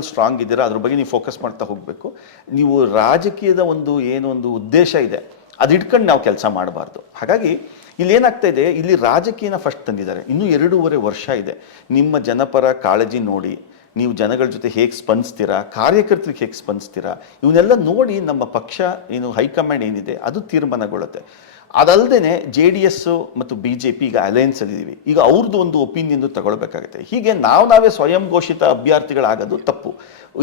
Strong ಇದ್ದೀರಾ, ಅದ್ರ ಬಗ್ಗೆ ನೀವು ಫೋಕಸ್ ಮಾಡ್ತಾ ಹೋಗಬೇಕು. ನೀವು ರಾಜಕೀಯದ ಒಂದು ಉದ್ದೇಶ ಇದೆ, ಅದು ಇಟ್ಕೊಂಡು ನಾವು ಕೆಲಸ ಮಾಡಬಾರ್ದು. ಹಾಗಾಗಿ ಇಲ್ಲಿ ಏನಾಗ್ತಾ ಇದೆ, ಇಲ್ಲಿ ರಾಜಕೀಯನ ಫಸ್ಟ್ ತಂದಿದ್ದಾರೆ. ಇನ್ನೂ 2.5 ವರ್ಷ ಇದೆ. ನಿಮ್ಮ ಜನಪರ ಕಾಳಜಿ ನೋಡಿ, ನೀವು ಜನಗಳ ಜೊತೆ ಹೇಗೆ ಸ್ಪಂದಿಸ್ತೀರಾ, ಕಾರ್ಯಕರ್ತರಿಗೆ ಹೇಗೆ ಸ್ಪಂದಿಸ್ತೀರಾ, ಇವನ್ನೆಲ್ಲ ನೋಡಿ ನಮ್ಮ ಪಕ್ಷ ಹೈಕಮಾಂಡ್ ಏನಿದೆ ಅದು ತೀರ್ಮಾನಗೊಳ್ಳುತ್ತೆ. ಅದಲ್ಲದೆ JDS ಮತ್ತು BJP ಈಗ ಅಲಯನ್ಸಲ್ಲಿದ್ದೀವಿ. ಈಗ ಅವ್ರದ್ದು ಒಂದು ಒಪಿನಿಯನ್ ತಗೊಳ್ಬೇಕಾಗುತ್ತೆ. ಹೀಗೆ ನಾವೇ ಸ್ವಯಂ ಘೋಷಿತ ಅಭ್ಯರ್ಥಿಗಳಾಗೋದು ತಪ್ಪು.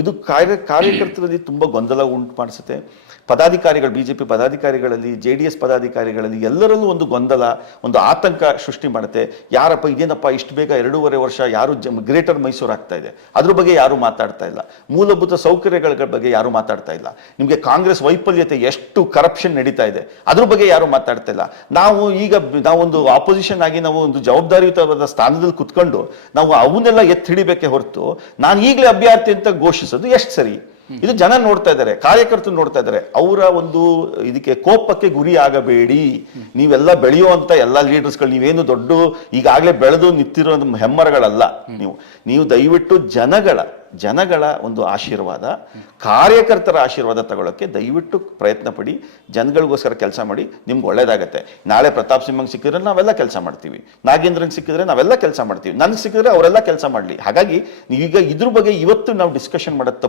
ಇದು ಕಾರ್ಯಕರ್ತರಲ್ಲಿ ತುಂಬ ಗೊಂದಲ ಉಂಟು ಮಾಡಿಸುತ್ತೆ. ಪದಾಧಿಕಾರಿಗಳು, BJP ಪದಾಧಿಕಾರಿಗಳಲ್ಲಿ, JDS ಪದಾಧಿಕಾರಿಗಳಲ್ಲಿ ಎಲ್ಲರಲ್ಲೂ ಒಂದು ಗೊಂದಲ, ಒಂದು ಆತಂಕ ಸೃಷ್ಟಿ ಮಾಡುತ್ತೆ. ಯಾರಪ್ಪ ಇದೇನಪ್ಪ ಇಷ್ಟು ಬೇಗ 2.5 ವರ್ಷ ಯಾರು ಗ್ರೇಟರ್ ಮೈಸೂರು ಆಗ್ತಾ ಇದೆ, ಅದ್ರ ಬಗ್ಗೆ ಯಾರು ಮಾತಾಡ್ತಾ ಇಲ್ಲ. ಮೂಲಭೂತ ಸೌಕರ್ಯಗಳ ಬಗ್ಗೆ ಯಾರು ಮಾತಾಡ್ತಾ ಇಲ್ಲ. ನಿಮಗೆ ಕಾಂಗ್ರೆಸ್ ವೈಫಲ್ಯತೆ, ಎಷ್ಟು ಕರಪ್ಷನ್ ನಡೀತಾ ಇದೆ, ಅದ್ರ ಬಗ್ಗೆ ಯಾರು ಮಾತಾಡ್ತಾ ಇಲ್ಲ. ನಾವೊಂದು ಆಪೋಸಿಷನ್ ಆಗಿ ನಾವು ಒಂದು ಜವಾಬ್ದಾರಿಯುತವಾದ ಸ್ಥಾನದಲ್ಲಿ ಕುತ್ಕೊಂಡು ನಾವು ಅವನ್ನೆಲ್ಲ ಎತ್ತಿ ಹಿಡಿಬೇಕೆ ಹೊರತು ನಾನು ಈಗಲೇ ಅಭ್ಯರ್ಥಿ ಅಂತ ಘೋಷಿಸೋದು ಎಷ್ಟು ಸರಿ? ಇದು ಜನ ನೋಡ್ತಾ ಇದ್ದಾರೆ, ಕಾರ್ಯಕರ್ತರು ನೋಡ್ತಾ ಇದ್ದಾರೆ. ಅವರ ಇದಕ್ಕೆ ಕೋಪಕ್ಕೆ ಗುರಿ ಆಗಬೇಡಿ. ನೀವೆಲ್ಲ ಬೆಳೆಯುವಂತ ಎಲ್ಲ ಲೀಡರ್ಸ್ಗಳು, ನೀವೇನು ದೊಡ್ಡ ಈಗಾಗಲೇ ಬೆಳೆದು ನಿಂತಿರೋ ಹೆಮ್ಮರಗಳಲ್ಲ. ನೀವು ದಯವಿಟ್ಟು ಜನಗಳ ಒಂದು ಆಶೀರ್ವಾದ, ಕಾರ್ಯಕರ್ತರ ಆಶೀರ್ವಾದ ತಗೊಳ್ಳೋಕ್ಕೆ ದಯವಿಟ್ಟು ಪ್ರಯತ್ನ ಪಡಿ. ಜನಗಳಿಗೋಸ್ಕರ ಕೆಲಸ ಮಾಡಿ, ನಿಮ್ಗೆ ಒಳ್ಳೇದಾಗತ್ತೆ. ನಾಳೆ ಪ್ರತಾಪ್ ಸಿಂಹಂಗೆ ಸಿಕ್ಕಿದ್ರೆ ನಾವೆಲ್ಲ ಕೆಲಸ ಮಾಡ್ತೀವಿ, ನಾಗೇಂದ್ರನ್ ಸಿಕ್ಕಿದ್ರೆ ನಾವೆಲ್ಲ ಕೆಲಸ ಮಾಡ್ತೀವಿ, ನನಗೆ ಸಿಕ್ಕಿದ್ರೆ ಅವರೆಲ್ಲ ಕೆಲಸ ಮಾಡಲಿ. ಹಾಗಾಗಿ ಈಗ ಇದ್ರ ಬಗ್ಗೆ ಇವತ್ತು ನಾವು ಡಿಸ್ಕಷನ್ ಮಾಡೋದು ತಪ್ಪು.